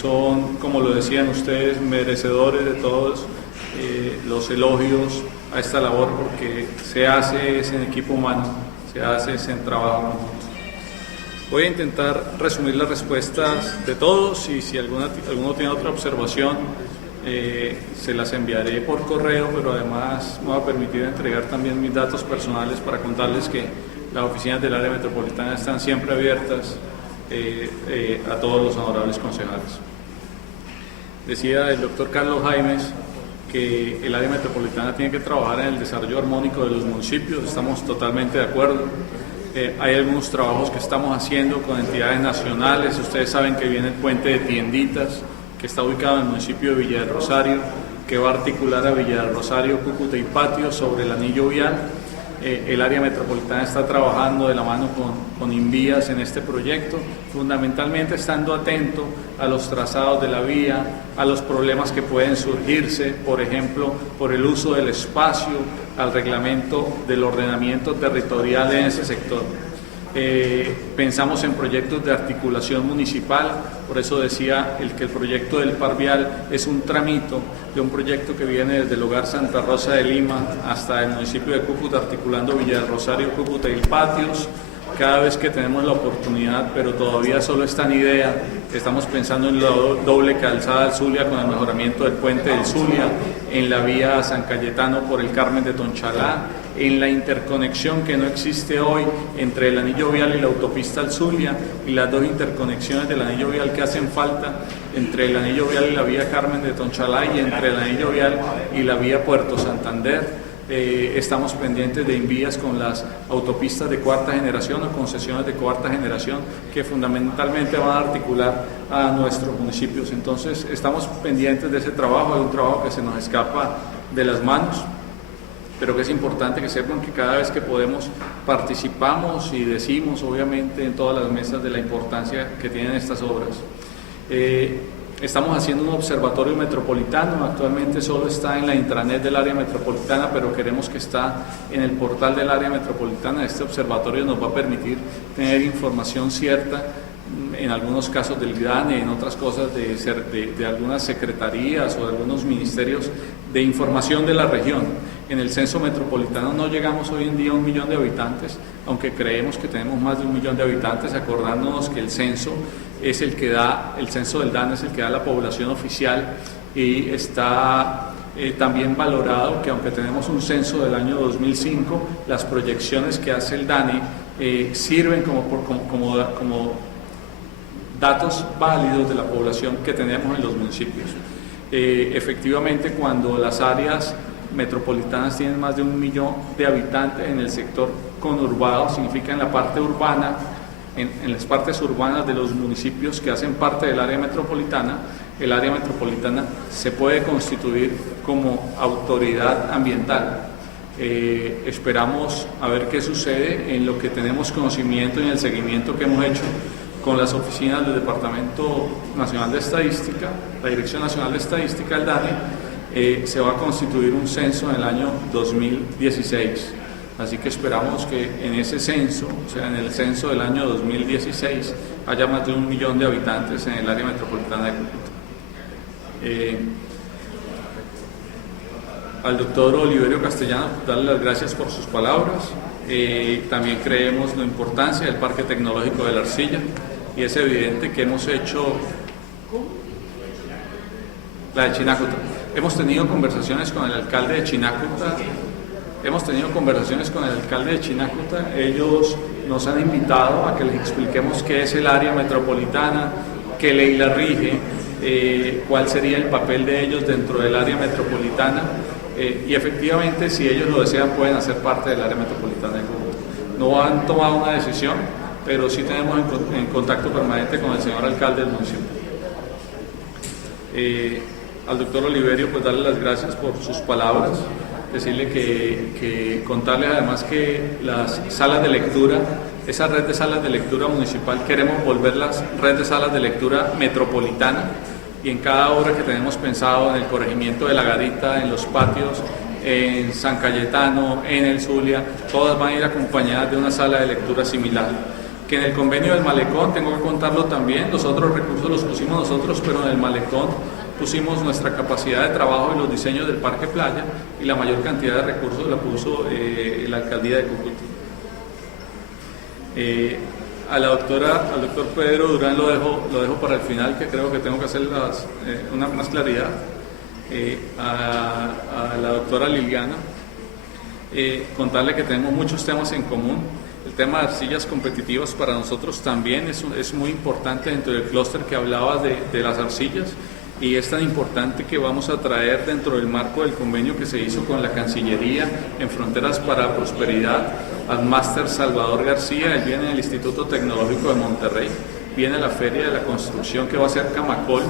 son, como lo decían ustedes, merecedores de todos los elogios a esta labor, porque se hace en equipo humano, se hace en trabajo conjunto. Voy a intentar resumir las respuestas de todos y si alguno tiene otra observación se las enviaré por correo, pero además me va a permitir entregar también mis datos personales para contarles que las oficinas del área metropolitana están siempre abiertas a todos los honorables concejales. Decía el doctor Carlos Jaimes que el área metropolitana tiene que trabajar en el desarrollo armónico de los municipios, estamos totalmente de acuerdo. Hay algunos trabajos que estamos haciendo con entidades nacionales. Ustedes saben que viene el puente de Tienditas, que está ubicado en el municipio de Villa del Rosario, que va a articular a Villa del Rosario, Cúcuta y Patio sobre el anillo vial. El área metropolitana está trabajando de la mano con Invías en este proyecto, fundamentalmente estando atento a los trazados de la vía, a los problemas que pueden surgirse, por ejemplo, por el uso del espacio, al reglamento del ordenamiento territorial en ese sector. Pensamos en proyectos de articulación municipal, por eso decía que el proyecto del par vial es un tramito de un proyecto que viene desde el Hogar Santa Rosa de Lima hasta el municipio de Cúcuta, articulando Villa del Rosario, Cúcuta y Patios. Cada vez que tenemos la oportunidad, pero todavía solo está en idea, estamos pensando en la doble calzada del Zulia con el mejoramiento del puente del Zulia, en la vía San Cayetano por el Carmen de Tonchalá, en la interconexión que no existe hoy entre el anillo vial y la autopista al Zulia, y las dos interconexiones del anillo vial que hacen falta entre el anillo vial y la vía Carmen de Tonchalá y entre el anillo vial y la vía Puerto Santander. Estamos pendientes de Invías con las autopistas de cuarta generación o concesiones de cuarta generación que fundamentalmente van a articular a nuestros municipios. Entonces estamos pendientes de ese trabajo, es un trabajo que se nos escapa de las manos, pero que es importante que sepan que cada vez que podemos participamos y decimos obviamente en todas las mesas de la importancia que tienen estas obras. Estamos haciendo un observatorio metropolitano, actualmente solo está en la intranet del área metropolitana, pero queremos que está en el portal del área metropolitana. Este observatorio nos va a permitir tener información cierta, en algunos casos del DANE, en otras cosas de algunas secretarías o de algunos ministerios, de información de la región. En el censo metropolitano no llegamos hoy en día a 1 millón de habitantes, aunque creemos que tenemos más de 1 millón de habitantes, acordándonos que el censo es el que da, el censo del DANE es el que da la población oficial, y está también valorado que aunque tenemos un censo del año 2005, las proyecciones que hace el DANE sirven como datos válidos de la población que tenemos en los municipios. Efectivamente, cuando las áreas metropolitanas tienen más de 1 millón de habitantes en el sector conurbado, significa en la parte urbana, en las partes urbanas de los municipios que hacen parte del área metropolitana, el área metropolitana se puede constituir como autoridad ambiental. Esperamos a ver qué sucede en lo que tenemos conocimiento y en el seguimiento que hemos hecho con las oficinas del Departamento Nacional de Estadística, la Dirección Nacional de Estadística, el DANE. Se va a constituir un censo en el año 2016. Así que esperamos que en ese censo, o sea, en el censo del año 2016, haya más de 1 millón de habitantes en el área metropolitana de Cúcuta. Al doctor Oliverio Castellano, darle las gracias por sus palabras. También creemos la importancia del Parque Tecnológico de la Arcilla, y es evidente que hemos hecho la de Chinacota. Hemos tenido conversaciones con el alcalde de Chinacota. Ellos nos han invitado a que les expliquemos qué es el área metropolitana, qué ley la rige, cuál sería el papel de ellos dentro del área metropolitana, y efectivamente, si ellos lo desean, pueden hacer parte del área metropolitana de Cúcuta. No han tomado una decisión, pero sí tenemos en contacto permanente con el señor alcalde del municipio. Al doctor Oliverio, pues darle las gracias por sus palabras, decirle que contarles además que las salas de lectura, esa red de salas de lectura municipal, queremos volverlas red de salas de lectura metropolitana, y en cada obra que tenemos pensado, en el corregimiento de La Garita, en los patios, en San Cayetano, en el Zulia, todas van a ir acompañadas de una sala de lectura similar, que en el convenio del malecón, tengo que contarlo también, los otros recursos los pusimos nosotros, pero en el malecón pusimos nuestra capacidad de trabajo y los diseños del parque playa, y la mayor cantidad de recursos la puso la alcaldía de Cúcuta. Al doctor Pedro Durán lo dejo para el final, que creo que tengo que hacer una más claridad. A la doctora Liliana, contarle que tenemos muchos temas en común. El tema de arcillas competitivas para nosotros también es muy importante dentro del clúster que hablabas de las arcillas, y es tan importante que vamos a traer dentro del marco del convenio que se hizo con la Cancillería en Fronteras para la Prosperidad al máster Salvador García. Él viene del Instituto Tecnológico de Monterrey, viene a la Feria de la Construcción que va a ser Camacol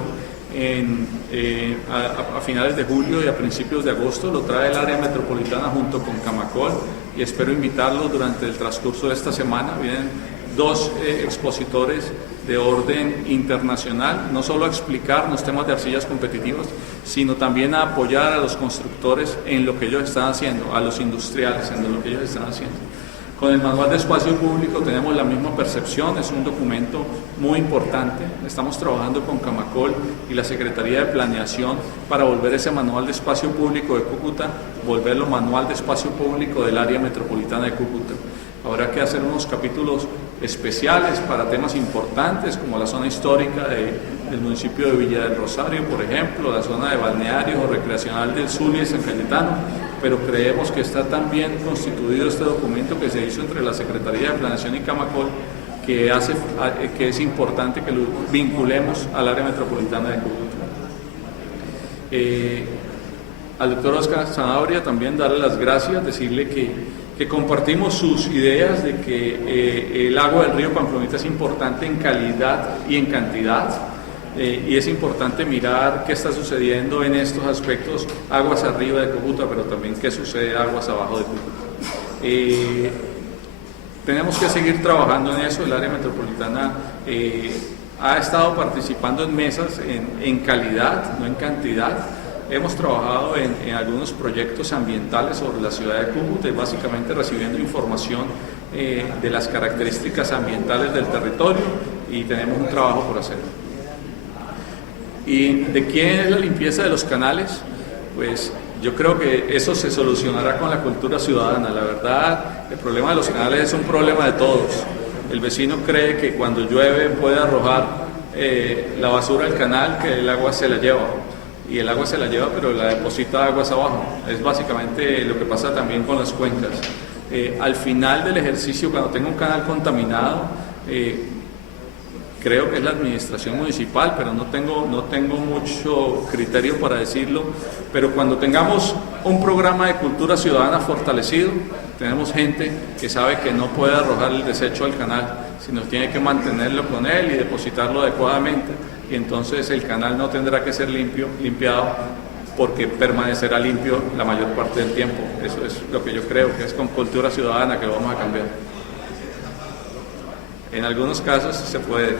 a finales de julio y a principios de agosto. Lo trae el área metropolitana junto con Camacol, y espero invitarlos durante el transcurso de esta semana. Vienen dos expositores de orden internacional, no solo a explicar los temas de arcillas competitivas, sino también a apoyar a los constructores en lo que ellos están haciendo, a los industriales en lo que ellos están haciendo. Con el manual de espacio público tenemos la misma percepción, es un documento muy importante. Estamos trabajando con Camacol y la Secretaría de Planeación para volver ese manual de espacio público de Cúcuta, volverlo manual de espacio público del área metropolitana de Cúcuta. Habrá que hacer unos capítulos especiales para temas importantes como la zona histórica del municipio de Villa del Rosario, por ejemplo, la zona de balnearios o recreacional del Zulia y San Cayetano, pero creemos que está tan bien constituido este documento que se hizo entre la Secretaría de Planeación y Camacol que es importante que lo vinculemos al área metropolitana de Cúcuta. Al doctor Oscar Zanabria también darle las gracias, decirle que compartimos sus ideas de que el agua del río Pamplonita es importante en calidad y en cantidad, y es importante mirar qué está sucediendo en estos aspectos, aguas arriba de Cúcuta, pero también qué sucede aguas abajo de Cúcuta. Tenemos que seguir trabajando en eso. El área metropolitana ha estado participando en mesas en calidad, no en cantidad. Hemos trabajado en algunos proyectos ambientales sobre la ciudad de Cúcuta y básicamente recibiendo información de las características ambientales del territorio, y tenemos un trabajo por hacer. ¿Y de quién es la limpieza de los canales? Pues yo creo que eso se solucionará con la cultura ciudadana. La verdad, el problema de los canales es un problema de todos. El vecino cree que cuando llueve puede arrojar la basura al canal, que el agua se la lleva. Y el agua se la lleva, pero la deposita aguas abajo. Es básicamente lo que pasa también con las cuencas. Al final del ejercicio, cuando tenga un canal contaminado, creo que es la administración municipal, pero no tengo mucho criterio para decirlo, pero cuando tengamos un programa de cultura ciudadana fortalecido, tenemos gente que sabe que no puede arrojar el desecho al canal, sino tiene que mantenerlo con él y depositarlo adecuadamente, y entonces el canal no tendrá que ser limpiado, porque permanecerá limpio la mayor parte del tiempo. Eso es lo que yo creo que es con cultura ciudadana que lo vamos a cambiar. En algunos casos se puede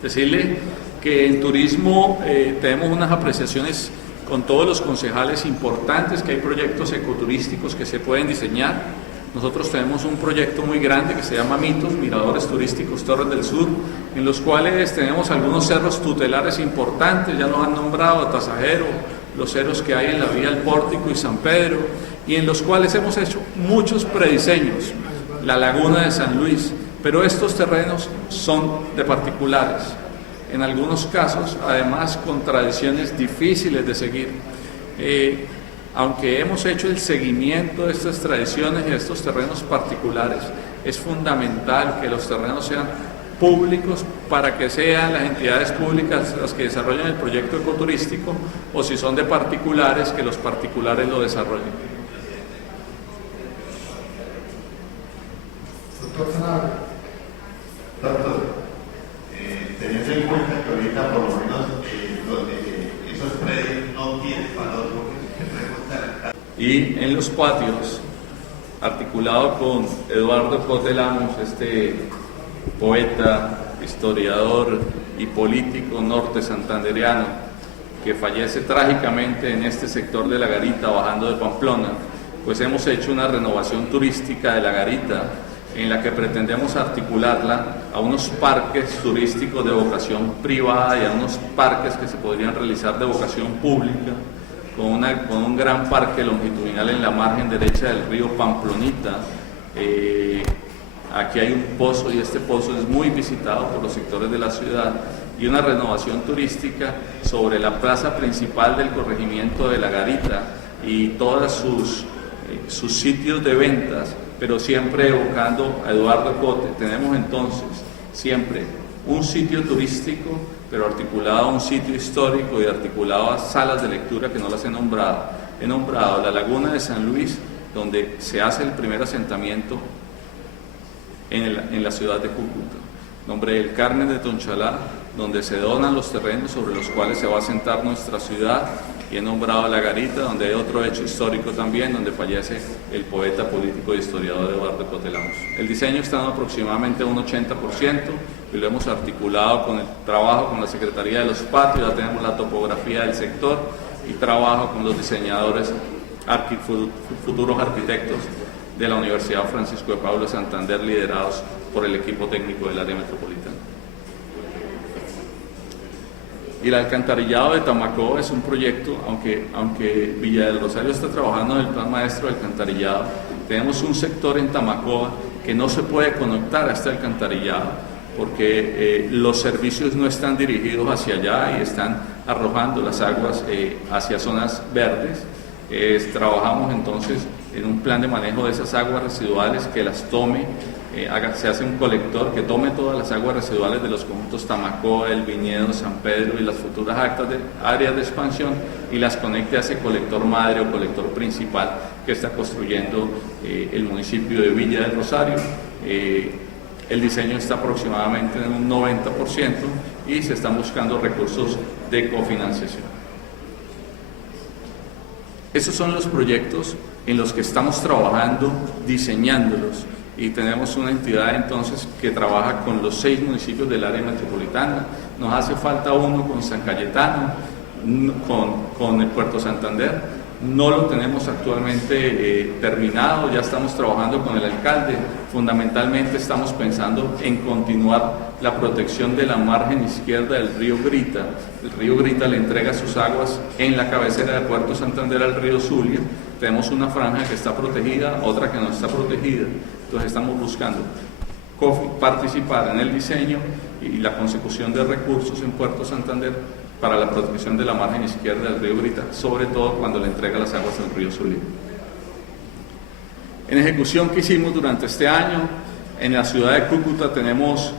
decirle que en turismo tenemos unas apreciaciones con todos los concejales importantes, que hay proyectos ecoturísticos que se pueden diseñar. Nosotros tenemos un proyecto muy grande que se llama Mitos, Miradores Turísticos Torres del Sur, en los cuales tenemos algunos cerros tutelares importantes, ya nos han nombrado Tasajero, los cerros que hay en la vía El Pórtico y San Pedro, y en los cuales hemos hecho muchos prediseños, la laguna de San Luis, pero estos terrenos son de particulares, en algunos casos además con tradiciones difíciles de seguir. Aunque hemos hecho el seguimiento de estas tradiciones y de estos terrenos particulares, es fundamental que los terrenos sean públicos para que sean las entidades públicas las que desarrollen el proyecto ecoturístico, o si son de particulares, que los particulares lo desarrollen. Doctor Zanabria. Doctor, teniendo en cuenta que ahorita por lo menos esos predios no tienen valor, y en los patios, articulado con Eduardo Cote Lamos, este poeta, historiador y político norte santandereano que fallece trágicamente en este sector de La Garita, bajando de Pamplona, pues hemos hecho una renovación turística de La Garita, en la que pretendemos articularla a unos parques turísticos de vocación privada y a unos parques que se podrían realizar de vocación pública, con un gran parque longitudinal en la margen derecha del río Pamplonita. Aquí hay un pozo y este pozo es muy visitado por los sectores de la ciudad, y una renovación turística sobre la plaza principal del corregimiento de La Garita y todos sus sitios de ventas, pero siempre evocando a Eduardo Cote. Tenemos entonces siempre un sitio turístico, pero articulado a un sitio histórico y articulado a salas de lectura que no las he nombrado. He nombrado la Laguna de San Luis, donde se hace el primer asentamiento en la ciudad de Cúcuta. Nombré el Carmen de Tonchalá, donde se donan los terrenos sobre los cuales se va a asentar nuestra ciudad, y he nombrado La Garita, donde hay otro hecho histórico también, donde fallece el poeta, político y historiador Eduardo Cote Lamos. El diseño está en aproximadamente un 80% y lo hemos articulado con el trabajo con la Secretaría de los Patios. Ya tenemos la topografía del sector y trabajo con los diseñadores, futuros arquitectos de la Universidad Francisco de Paula Santander, liderados por el equipo técnico del área metropolitana. Y el alcantarillado de Tamacó es un proyecto, aunque Villa del Rosario está trabajando en el plan maestro del alcantarillado, tenemos un sector en Tamacó que no se puede conectar a este alcantarillado porque los servicios no están dirigidos hacia allá y están arrojando las aguas hacia zonas verdes. Trabajamos entonces en un plan de manejo de esas aguas residuales que las tome, se hace un colector que tome todas las aguas residuales de los conjuntos Tamacó, El Viñedo, San Pedro y las futuras áreas de expansión y las conecte a ese colector madre o colector principal que está construyendo el municipio de Villa del Rosario. El diseño está aproximadamente en un 90% y se están buscando recursos de cofinanciación. Esos son los proyectos en los que estamos trabajando, diseñándolos, y tenemos una entidad entonces que trabaja con los 6 municipios del área metropolitana. Nos hace falta uno con San Cayetano, con el Puerto Santander. No lo tenemos actualmente terminado, ya estamos trabajando con el alcalde. Fundamentalmente estamos pensando en continuar la protección de la margen izquierda del río Grita. El río Grita le entrega sus aguas en la cabecera de Puerto Santander al río Zulia. Tenemos una franja que está protegida, otra que no está protegida. Entonces estamos buscando participar en el diseño y la consecución de recursos en Puerto Santander para la protección de la margen izquierda del río Grita, sobre todo cuando le entrega las aguas al río Zulia. En ejecución que hicimos durante este año, en la ciudad de Cúcuta tenemos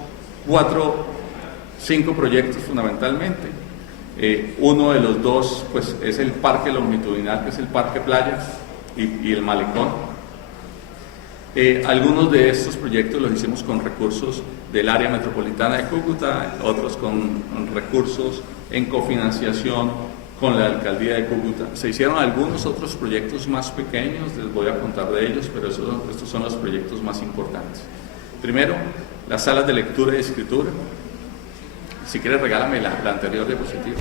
5 proyectos fundamentalmente. Uno de los 2 pues, es el parque longitudinal, que es el Parque Playa y el Malecón. Algunos de estos proyectos los hicimos con recursos del área metropolitana de Cúcuta, otros con recursos en cofinanciación con la alcaldía de Cúcuta. Se hicieron algunos otros proyectos más pequeños, les voy a contar de ellos, pero estos son los proyectos más importantes. Primero, las salas de lectura y escritura. Si quieres, regálame la anterior diapositiva.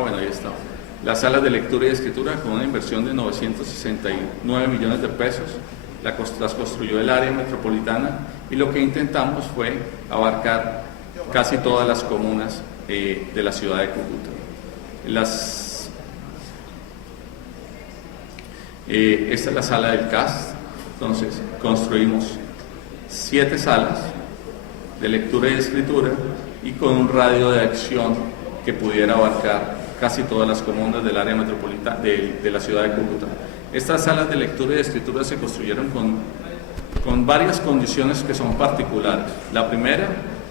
Bueno, ahí está. Las salas de lectura y escritura con una inversión de 969 millones de pesos. Las construyó el área metropolitana y lo que intentamos fue abarcar casi todas las comunas de la ciudad de Cúcuta. Esta es la sala del CAST. Entonces construimos 7 salas de lectura y escritura y con un radio de acción que pudiera abarcar casi todas las comunas del área metropolitana de la ciudad de Cúcuta. Estas salas de lectura y de escritura se construyeron con varias condiciones que son particulares. La primera,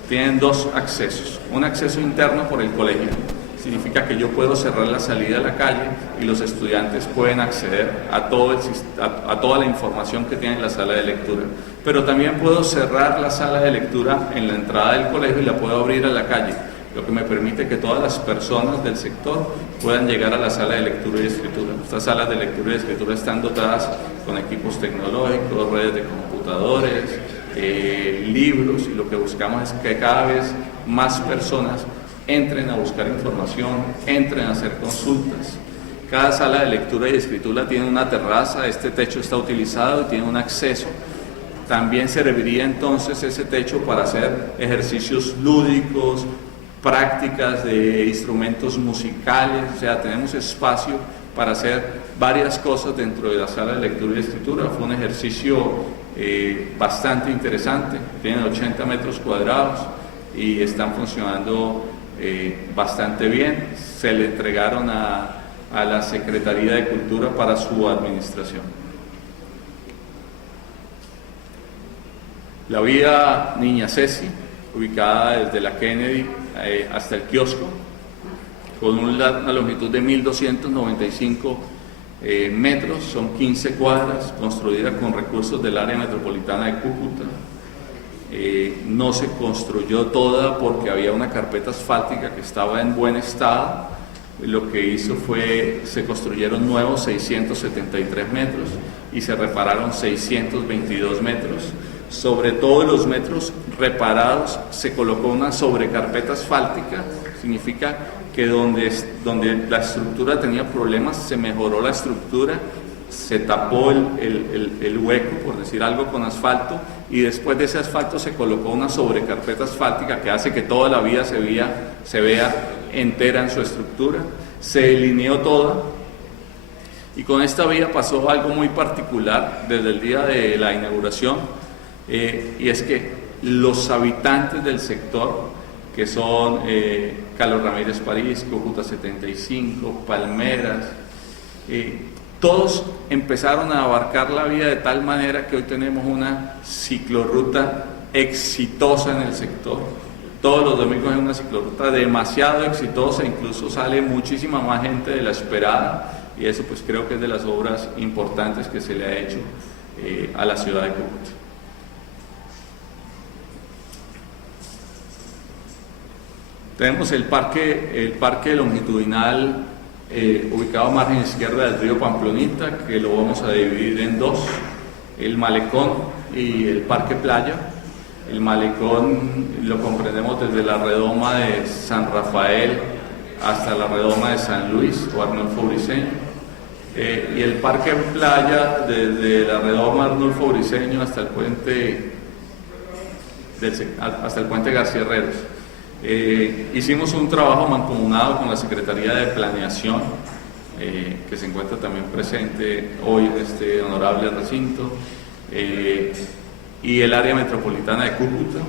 tienen 2 accesos. Un acceso interno por el colegio. Significa que yo puedo cerrar la salida a la calle y los estudiantes pueden acceder a toda la información que tiene en la sala de lectura. Pero también puedo cerrar la sala de lectura en la entrada del colegio y la puedo abrir a la calle, lo que me permite que todas las personas del sector puedan llegar a la sala de lectura y escritura. Estas salas de lectura y escritura están dotadas con equipos tecnológicos, redes de computadores, libros, y lo que buscamos es que cada vez más personas entren a buscar información, entren a hacer consultas. Cada sala de lectura y escritura tiene una terraza, este techo está utilizado y tiene un acceso también serviría entonces ese techo para hacer ejercicios lúdicos, prácticas de instrumentos musicales, o sea, tenemos espacio para hacer varias cosas dentro de la sala de lectura y escritura. Fue un ejercicio bastante interesante, tienen 80 metros cuadrados y están funcionando bastante bien. Se le entregaron a la Secretaría de Cultura para su administración. La vía Niña Ceci, ubicada desde la Kennedy hasta el kiosco, con una longitud de 1.295 metros, son 15 cuadras, construida con recursos del área metropolitana de Cúcuta. No se construyó toda porque había una carpeta asfáltica que estaba en buen estado. Lo que hizo fue, se construyeron nuevos 673 metros y se repararon 622 metros. Sobre todos los metros reparados se colocó una sobrecarpeta asfáltica, significa que donde la estructura tenía problemas se mejoró la estructura, se tapó el hueco, por decir algo, con asfalto, y después de ese asfalto se colocó una sobrecarpeta asfáltica que hace que toda la vía se vea entera en su estructura. Se delineó toda, y con esta vía pasó algo muy particular desde el día de la inauguración, y es que los habitantes del sector, que son Carlos Ramírez París, Cúcuta 75, Palmeras, todos empezaron a abarcar la vía de tal manera que hoy tenemos una ciclorruta exitosa en el sector. Todos los domingos hay una ciclorruta demasiado exitosa, incluso sale muchísima más gente de la esperada, y eso pues creo que es de las obras importantes que se le ha hecho a la ciudad de Cúcuta. Tenemos el parque longitudinal ubicado a margen izquierda del río Pamplonita, que lo vamos a dividir en dos: el malecón y el parque playa. El malecón lo comprendemos desde la redoma de San Rafael hasta la redoma de San Luis o Arnulfo Briceño, y el parque playa desde la redoma Arnulfo Briceño hasta el puente García Herreros. Hicimos un trabajo mancomunado con la Secretaría de Planeación, que se encuentra también presente hoy en este honorable recinto, y el área metropolitana de Cúcuta,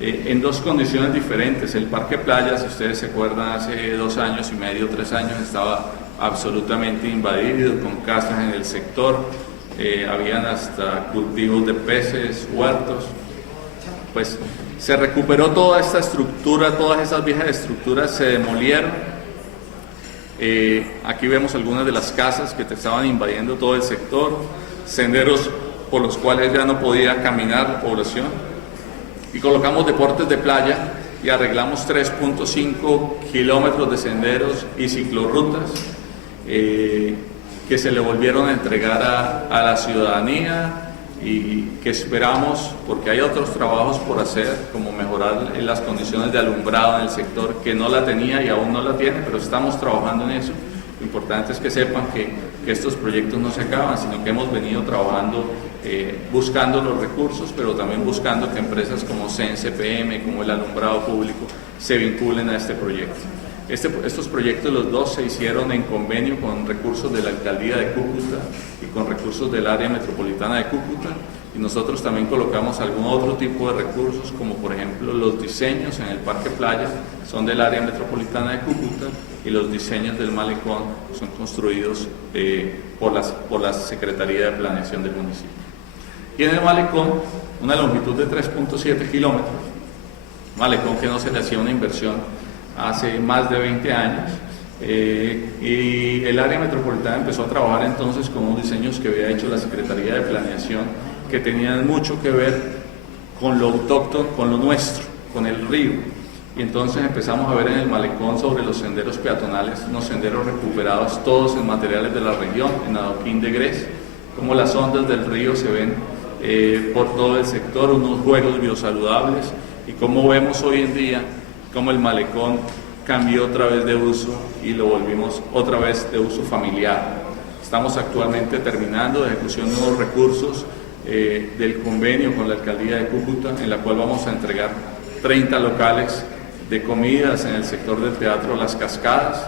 en dos condiciones diferentes. El parque playa, si ustedes se acuerdan, hace 2 años y medio, 3 años, estaba absolutamente invadido con casas en el sector, habían hasta cultivos de peces, huertos. Pues se recuperó toda esta estructura, todas esas viejas estructuras se demolieron. Aquí vemos algunas de las casas que te estaban invadiendo todo el sector, senderos por los cuales ya no podía caminar la población, y colocamos deportes de playa y arreglamos 3.5 kilómetros de senderos y ciclorrutas que se le volvieron a entregar a la ciudadanía, y que esperamos, porque hay otros trabajos por hacer, como mejorar las condiciones de alumbrado en el sector, que no la tenía y aún no la tiene, pero estamos trabajando en eso. Lo importante es que sepan que estos proyectos no se acaban, sino que hemos venido trabajando, buscando los recursos, pero también buscando que empresas como CENCPM, como el alumbrado público, se vinculen a este proyecto. Estos proyectos, los dos, se hicieron en convenio con recursos de la Alcaldía de Cúcuta y con recursos del área metropolitana de Cúcuta, y nosotros también colocamos algún otro tipo de recursos, como por ejemplo los diseños en el Parque Playa son del área metropolitana de Cúcuta, y los diseños del malecón son construidos por la Secretaría de Planeación del municipio. Y en el malecón, una longitud de 3.7 kilómetros, malecón que no se le hacía una inversión hace más de 20 años, y el área metropolitana empezó a trabajar entonces con unos diseños que había hecho la Secretaría de Planeación, que tenían mucho que ver con lo autóctono, con lo nuestro, con el río. Y entonces empezamos a ver en el malecón, sobre los senderos peatonales, unos senderos recuperados todos en materiales de la región, en adoquín de grés, como las ondas del río se ven por todo el sector, unos juegos biosaludables, y como vemos hoy en día como el malecón cambió otra vez de uso y lo volvimos otra vez de uso familiar. Estamos actualmente terminando de ejecución de unos recursos del convenio con la Alcaldía de Cúcuta, en la cual vamos a entregar 30 locales de comidas en el sector del Teatro Las Cascadas,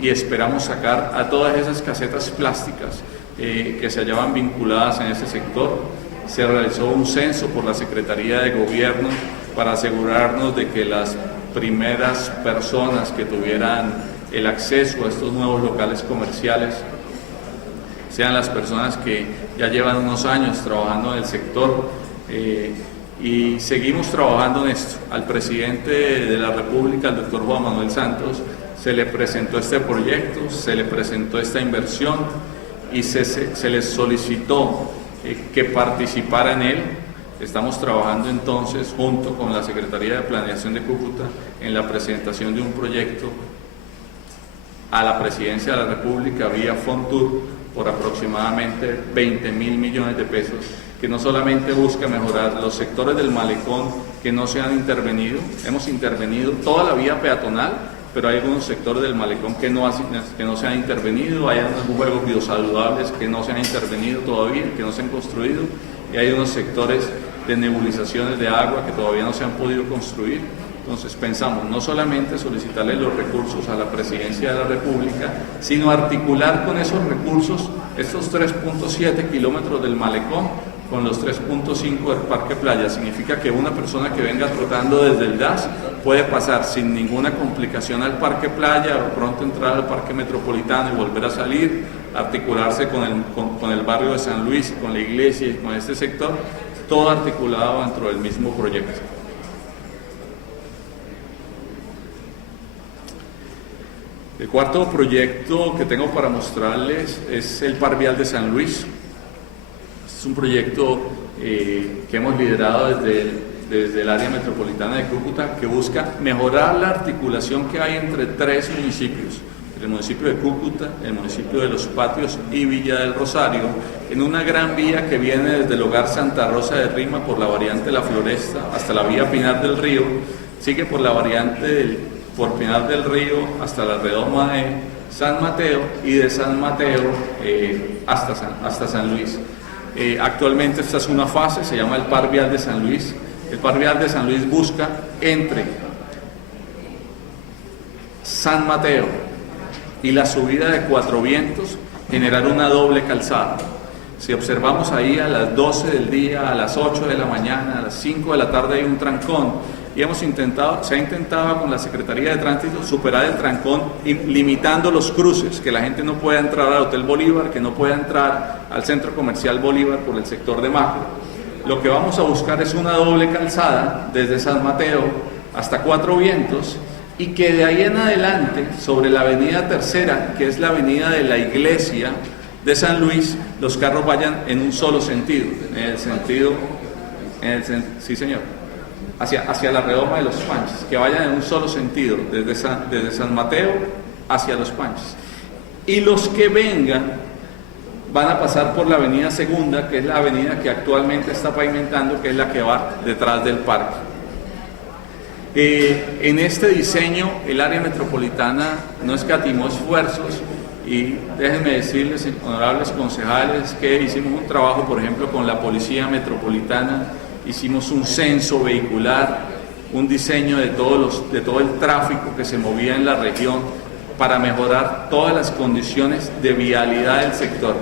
y esperamos sacar a todas esas casetas plásticas que se hallaban vinculadas en ese sector. Se realizó un censo por la Secretaría de Gobierno para asegurarnos de que las primeras personas que tuvieran el acceso a estos nuevos locales comerciales sean las personas que ya llevan unos años trabajando en el sector, y seguimos trabajando en esto. Al presidente de la República, al doctor Juan Manuel Santos, se le presentó este proyecto, se le presentó esta inversión y se les solicitó que participara en él. Estamos trabajando entonces junto con la Secretaría de Planeación de Cúcuta en la presentación de un proyecto a la Presidencia de la República vía Fontur por aproximadamente 20.000 millones de pesos, que no solamente busca mejorar los sectores del malecón que no se han intervenido. Hemos intervenido toda la vía peatonal, pero hay algunos sectores del malecón que no se han intervenido, hay unos juegos biosaludables que no se han intervenido todavía, que no se han construido, y hay unos sectores de nebulizaciones de agua que todavía no se han podido construir. Entonces pensamos no solamente solicitarle los recursos a la Presidencia de la República, sino articular con esos recursos estos 3.7 kilómetros del malecón con los 3.5 del Parque Playa. Significa que una persona que venga trotando desde el DAS puede pasar sin ninguna complicación al Parque Playa, o pronto entrar al Parque Metropolitano y volver a salir, articularse con el barrio de San Luis, con la iglesia y con este sector, todo articulado dentro del mismo proyecto. El cuarto proyecto que tengo para mostrarles es el Par Vial de San Luis. Es un proyecto que hemos liderado desde el área metropolitana de Cúcuta, que busca mejorar la articulación que hay entre tres municipios, el municipio de Cúcuta, el municipio de Los Patios y Villa del Rosario, en una gran vía que viene desde el Hogar Santa Rosa de Rima por la variante La Floresta hasta la vía Pinar del Río, sigue por la variante por Pinar del Río hasta la redoma de San Mateo, y de San Mateo hasta San Luis. Actualmente esta es una fase, se llama el Par Vial de San Luis. El Par Vial de San Luis busca entre San Mateo y la subida de Cuatro Vientos generar una doble calzada. Si observamos ahí, a las 12 del día, a las 8 de la mañana, a las 5 de la tarde hay un trancón, y se ha intentado con la Secretaría de Tránsito superar el trancón limitando los cruces, que la gente no pueda entrar al Hotel Bolívar, que no pueda entrar al Centro Comercial Bolívar por el sector de Macro. Lo que vamos a buscar es una doble calzada desde San Mateo hasta Cuatro Vientos, y que de ahí en adelante, sobre la avenida Tercera, que es la avenida de la iglesia de San Luis, los carros vayan en un solo sentido, sí señor, hacia la redoma de Los Panches, que vayan en un solo sentido, desde San Mateo hacia Los Panches. Y los que vengan van a pasar por la avenida Segunda, que es la avenida que actualmente está pavimentando, que es la que va detrás del parque. En este diseño, el área metropolitana no escatimó esfuerzos, y déjenme decirles, honorables concejales, que hicimos un trabajo, por ejemplo, con la Policía Metropolitana. Hicimos un censo vehicular, un diseño de todo el tráfico que se movía en la región para mejorar todas las condiciones de vialidad del sector.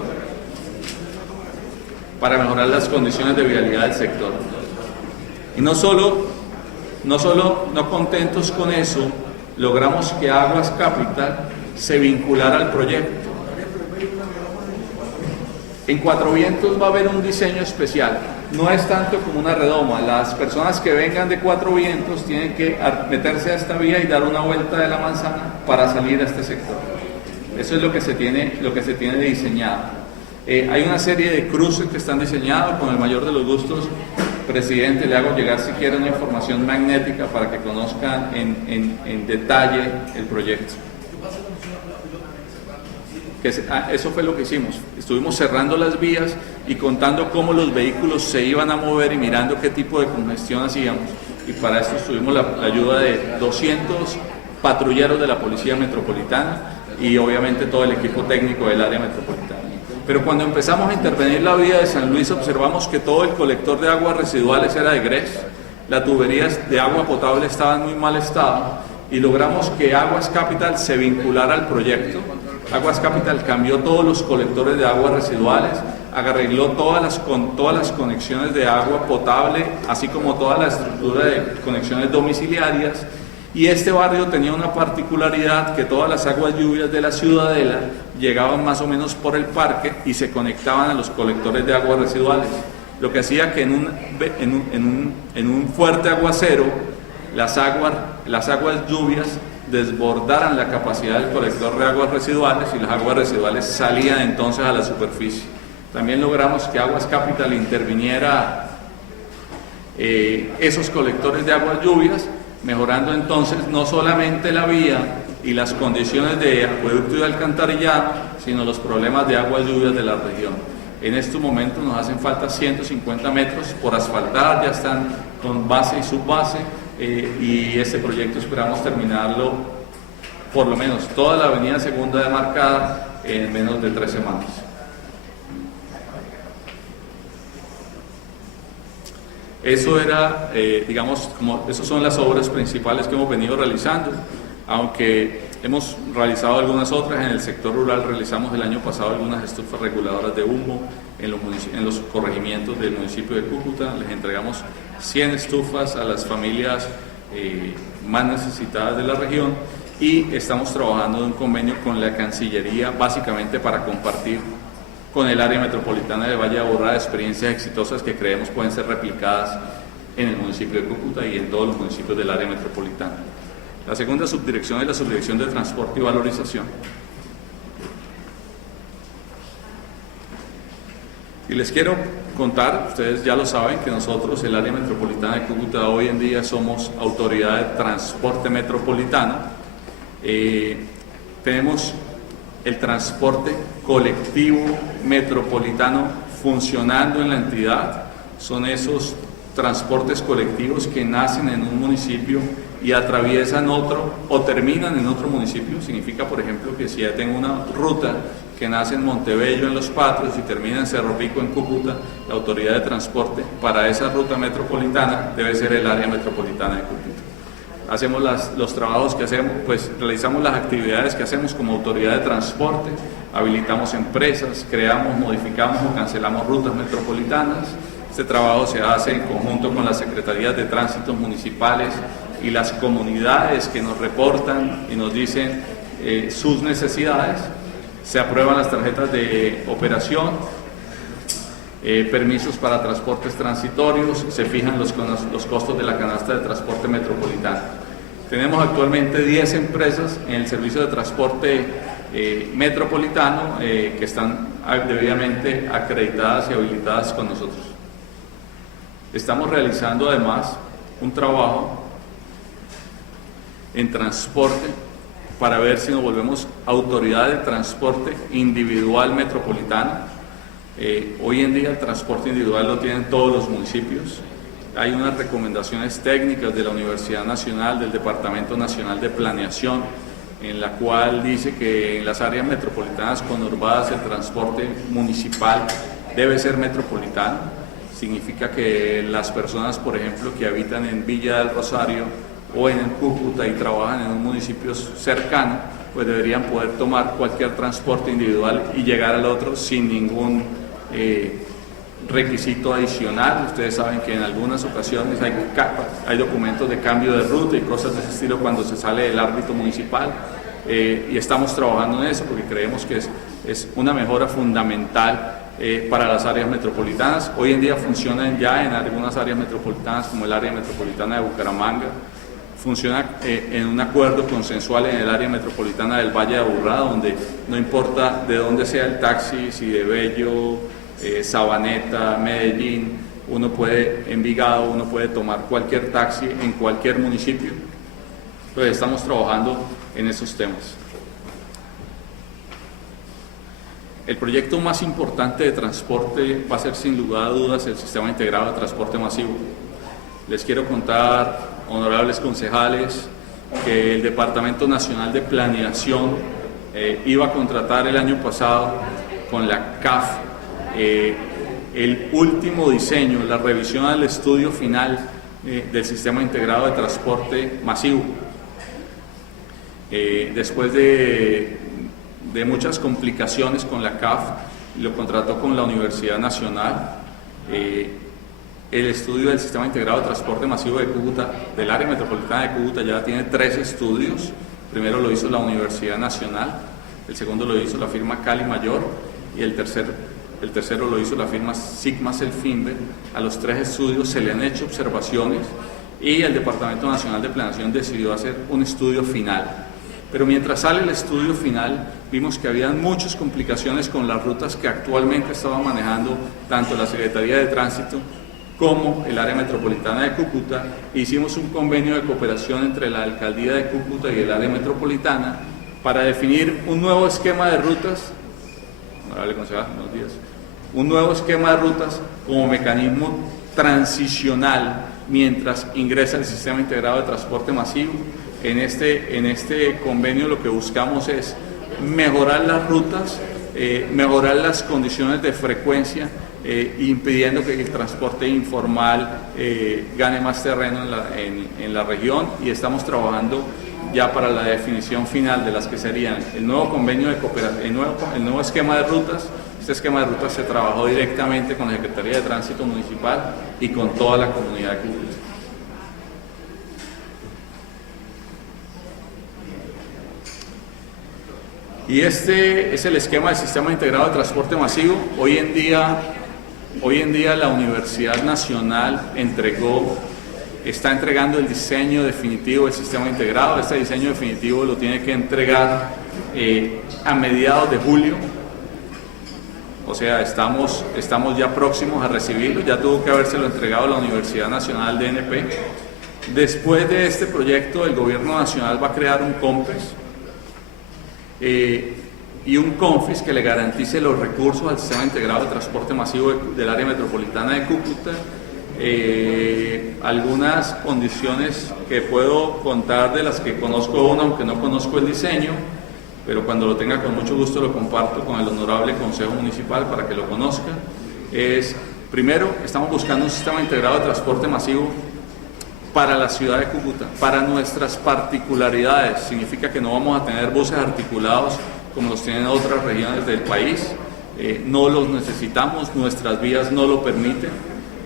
Y no contentos con eso, logramos que Aguas Capital se vinculara al proyecto. En Cuatro Vientos va a haber un diseño especial. No es tanto como una redoma. Las personas que vengan de Cuatro Vientos tienen que meterse a esta vía y dar una vuelta de la manzana para salir a este sector. Eso es lo que se tiene diseñado. Hay una serie de cruces que están diseñados. Con el mayor de los gustos, presidente, le hago llegar si quiere una información magnética para que conozcan en detalle el proyecto. Eso fue lo que hicimos. Estuvimos cerrando las vías y contando cómo los vehículos se iban a mover y mirando qué tipo de congestión hacíamos. Y para esto tuvimos la ayuda de 200 patrulleros de la Policía Metropolitana y obviamente todo el equipo técnico del área metropolitana. pero cuando empezamos a intervenir la vía de San Luis observamos que todo el colector de aguas residuales era de grés, las tuberías de agua potable estaban en muy mal estado y logramos que Aguas Capital se vinculara al proyecto. Aguas Capital cambió todos los colectores de aguas residuales, arregló todas las conexiones de agua potable, así como toda la estructura de conexiones domiciliarias, y este barrio tenía una particularidad, que todas las aguas lluvias de la Ciudadela llegaban más o menos por el parque y se conectaban a los colectores de aguas residuales, lo que hacía que en un fuerte aguacero las aguas lluvias desbordaran la capacidad del colector de aguas residuales y las aguas residuales salían entonces a la superficie. También logramos que Aguas Capital interviniera esos colectores de aguas lluvias, mejorando entonces no solamente la vía y las condiciones de acueducto y de alcantarillado, sino los problemas de aguas lluvias de la región. En estos momentos nos hacen falta 150 metros por asfaltar, ya están con base y subbase, y este proyecto esperamos terminarlo, por lo menos toda la avenida Segunda demarcada, en menos de 3 semanas. Eso era, digamos, esas son las obras principales que hemos venido realizando, aunque hemos realizado algunas otras. En el sector rural realizamos el año pasado algunas estufas reguladoras de humo en los corregimientos del municipio de Cúcuta. Les entregamos 100 estufas a las familias más necesitadas de la región, y estamos trabajando en un convenio con la Cancillería, básicamente para compartir con el área metropolitana de Valle de Aburrá experiencias exitosas que creemos pueden ser replicadas en el municipio de Cúcuta y en todos los municipios del área metropolitana. La segunda subdirección es la Subdirección de Transporte y Valorización. Y les quiero contar, ustedes ya lo saben, que nosotros, el área metropolitana de Cúcuta, hoy en día somos autoridad de transporte metropolitano. Tenemos el transporte colectivo metropolitano funcionando en la entidad. Son esos transportes colectivos que nacen en un municipio y atraviesan otro o terminan en otro municipio. Significa, por ejemplo, que si ya tengo una ruta que nace en Montebello, en Los Patrios, y termina en Cerro Rico, en Cúcuta, la autoridad de transporte para esa ruta metropolitana debe ser el área metropolitana de Cúcuta. Hacemos los trabajos que hacemos, pues realizamos las actividades que hacemos como autoridad de transporte, habilitamos empresas, creamos, modificamos o cancelamos rutas metropolitanas. Este trabajo se hace en conjunto con las secretarías de tránsito municipales y las comunidades que nos reportan y nos dicen sus necesidades. Se aprueban las tarjetas de operación, permisos para transportes transitorios, se fijan los costos de la canasta de transporte metropolitano. Tenemos actualmente 10 empresas en el servicio de transporte metropolitano que están debidamente acreditadas y habilitadas con nosotros. Estamos realizando además un trabajo en transporte para ver si nos volvemos autoridad de transporte individual metropolitano. Hoy en día el transporte individual lo tienen todos los municipios. Hay unas recomendaciones técnicas de la Universidad Nacional, del Departamento Nacional de Planeación, en la cual dice que en las áreas metropolitanas conurbadas el transporte municipal debe ser metropolitano. Significa que las personas, por ejemplo, que habitan en Villa del Rosario o en el Cúcuta y trabajan en un municipio cercano, pues deberían poder tomar cualquier transporte individual y llegar al otro sin ningún requisito adicional. Ustedes saben que en algunas ocasiones hay documentos de cambio de ruta y cosas de ese estilo cuando se sale del ámbito municipal, y estamos trabajando en eso porque creemos que es una mejora fundamental para las áreas metropolitanas. Hoy en día funcionan ya en algunas áreas metropolitanas, como el área metropolitana de Bucaramanga. Funciona en un acuerdo consensual en el área metropolitana del Valle de Aburrá, donde no importa de dónde sea el taxi, si de Bello, Sabaneta, Medellín, Envigado, uno puede tomar cualquier taxi en cualquier municipio. Entonces estamos trabajando en esos temas. El proyecto más importante de transporte va a ser sin lugar a dudas el Sistema Integrado de Transporte Masivo. Les quiero contar, honorables concejales, que el Departamento Nacional de Planeación iba a contratar el año pasado con la CAF el último diseño, la revisión al estudio final del sistema integrado de transporte masivo. Después de muchas complicaciones con la CAF, lo contrató con la Universidad Nacional. El estudio del sistema integrado de transporte masivo de Cúcuta, del área metropolitana de Cúcuta, ya tiene 3 estudios. Primero lo hizo la Universidad Nacional, el segundo lo hizo la firma Cali Mayor y el tercero lo hizo la firma Sigma Selfinve. A los 3 estudios se le han hecho observaciones y el Departamento Nacional de Planeación decidió hacer un estudio final. Pero mientras sale el estudio final, vimos que había muchas complicaciones con las rutas que actualmente estaba manejando tanto la Secretaría de Tránsito como el área metropolitana de Cúcuta. Hicimos un convenio de cooperación entre la Alcaldía de Cúcuta y el área metropolitana para definir un nuevo esquema de rutas, honorable concejal, buenos días, un nuevo esquema de rutas como mecanismo transicional mientras ingresa el sistema integrado de transporte masivo. En este convenio lo que buscamos es mejorar las rutas, mejorar las condiciones de frecuencia, impidiendo que el transporte informal gane más terreno en la región, y estamos trabajando ya para la definición final de las que serían el nuevo convenio de cooperación, el nuevo esquema de rutas. Este esquema de rutas se trabajó directamente con la Secretaría de Tránsito Municipal y con toda la comunidad de Cúcuta. Y este es el esquema del sistema integrado de transporte masivo. Hoy en día la Universidad Nacional está entregando el diseño definitivo del sistema integrado. Este diseño definitivo lo tiene que entregar a mediados de julio. O sea, estamos ya próximos a recibirlo. Ya tuvo que habérselo entregado a la Universidad Nacional DNP. Después de este proyecto, el Gobierno Nacional va a crear un COMPES y un CONFIS que le garantice los recursos al sistema integrado de transporte masivo del área metropolitana de Cúcuta. Algunas condiciones que puedo contar, de las que conozco una, aunque no conozco el diseño, pero cuando lo tenga con mucho gusto lo comparto con el honorable Consejo Municipal para que lo conozca. Primero, estamos buscando un sistema integrado de transporte masivo para la ciudad de Cúcuta, para nuestras particularidades. Significa que no vamos a tener buses articulados como los tienen otras regiones del país. No los necesitamos, nuestras vías no lo permiten.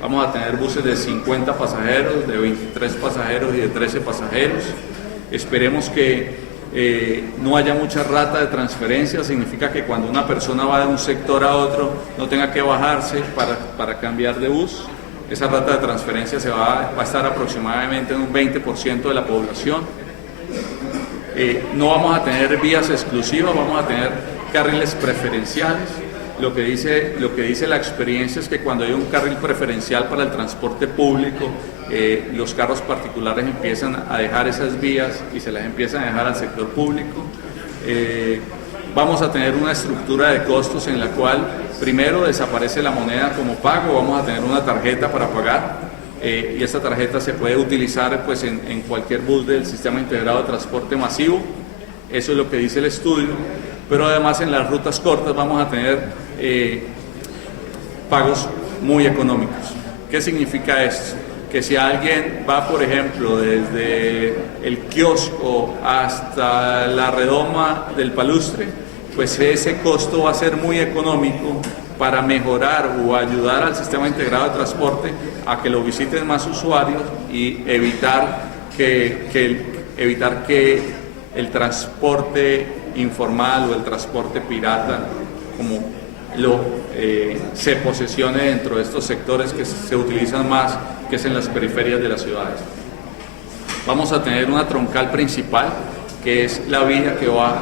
Vamos a tener buses de 50 pasajeros, de 23 pasajeros y de 13 pasajeros. Esperemos que no haya mucha rata de transferencia. Significa que cuando una persona va de un sector a otro no tenga que bajarse para cambiar de bus. Esa rata de transferencia va a estar aproximadamente en un 20% de la población. No vamos a tener vías exclusivas, vamos a tener carriles preferenciales. Lo que dice la experiencia es que cuando hay un carril preferencial para el transporte público, los carros particulares empiezan a dejar esas vías y se las empiezan a dejar al sector público. Vamos a tener una estructura de costos en la cual primero desaparece la moneda como pago. Vamos a tener una tarjeta para pagar y esta tarjeta se puede utilizar pues, en cualquier bus del sistema integrado de transporte masivo. Eso es lo que dice el estudio, pero además en las rutas cortas vamos a tener pagos muy económicos. ¿Qué significa esto? Que si alguien va, por ejemplo, desde el kiosco hasta la redoma del Palustre, pues ese costo va a ser muy económico para mejorar o ayudar al sistema integrado de transporte a que lo visiten más usuarios y evitar que el transporte informal o el transporte pirata se posesione dentro de estos sectores que se utilizan más, que es en las periferias de las ciudades. Vamos a tener una troncal principal, que es la vía que va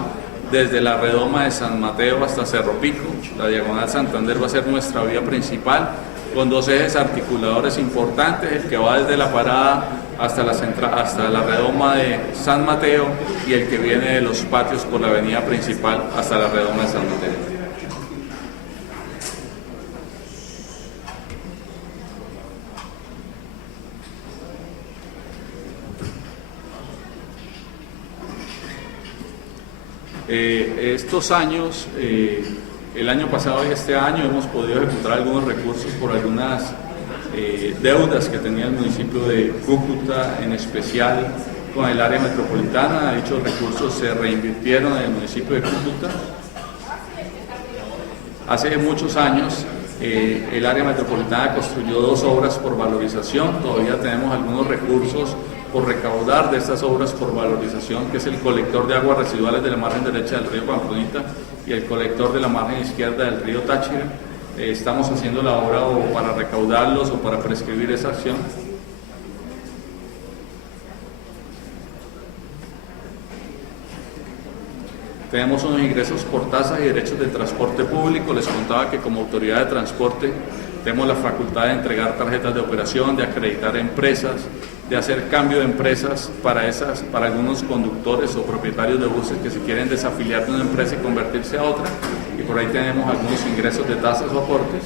desde la redoma de San Mateo hasta Cerro Pico. La diagonal Santander va a ser nuestra vía principal, con 2 ejes articuladores importantes, el que va desde la parada hasta la redoma de San Mateo y el que viene de los patios por la avenida principal hasta la redoma de San Mateo. Estos años el año pasado y este año hemos podido ejecutar algunos recursos por algunas deudas que tenía el municipio de Cúcuta, en especial con el área metropolitana. Dichos recursos se reinvirtieron en el municipio de Cúcuta. Hace muchos años el área metropolitana construyó 2 obras por valorización. Todavía tenemos algunos recursos por recaudar de estas obras por valorización, que es el colector de aguas residuales de la margen derecha del río Pamplonita y el colector de la margen izquierda del río Táchira. Estamos haciendo la obra o para recaudarlos o para prescribir esa acción. Tenemos unos ingresos por tasas y derechos de transporte público. Les contaba que como autoridad de transporte tenemos la facultad de entregar tarjetas de operación, de acreditar empresas, de hacer cambio de empresas para algunos conductores o propietarios de buses que se quieren desafiliar de una empresa y convertirse a otra. Y por ahí tenemos algunos ingresos de tasas o aportes.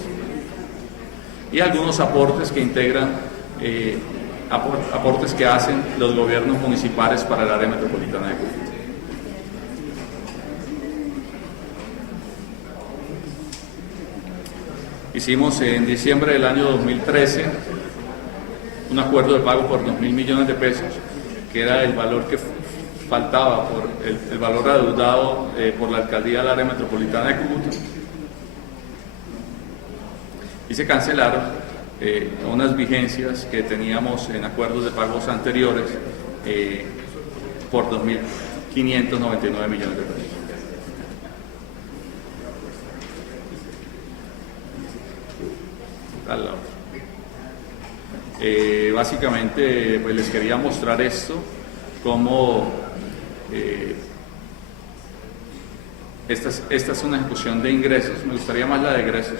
Y algunos aportes que integran, aportes que hacen los gobiernos municipales para el área metropolitana de Cúcuta. Hicimos en diciembre del año 2013 un acuerdo de pago por 2.000 millones de pesos, que era el valor que faltaba por el valor adeudado por la alcaldía del área metropolitana de Cúcuta. Y se cancelaron unas vigencias que teníamos en acuerdos de pagos anteriores por 2.599 millones de pesos. Al lado. Básicamente pues les quería mostrar esto, como esta es una ejecución de ingresos. Me gustaría más la de egresos.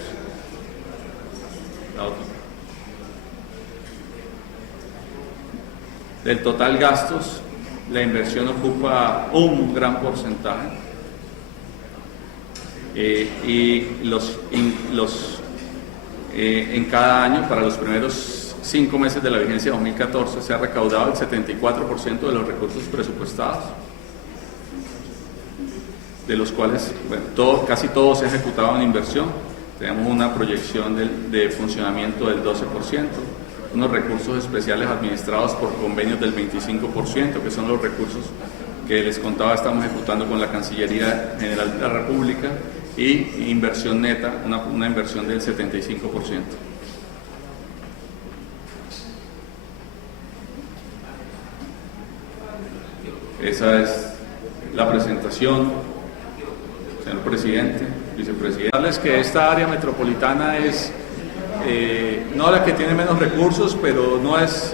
La otra. Del total gastos, la inversión ocupa un gran porcentaje, y en cada año, para los primeros 5 meses de la vigencia 2014, se ha recaudado el 74% de los recursos presupuestados, de los cuales casi todo se ha ejecutado en inversión. Tenemos una proyección de funcionamiento del 12%, unos recursos especiales administrados por convenios del 25%, que son los recursos que les contaba estamos ejecutando con la Cancillería General de la República, y inversión neta, una inversión del 75%. Esa es la presentación, señor presidente, vicepresidente. Darles que esta área metropolitana es no la que tiene menos recursos, pero no es,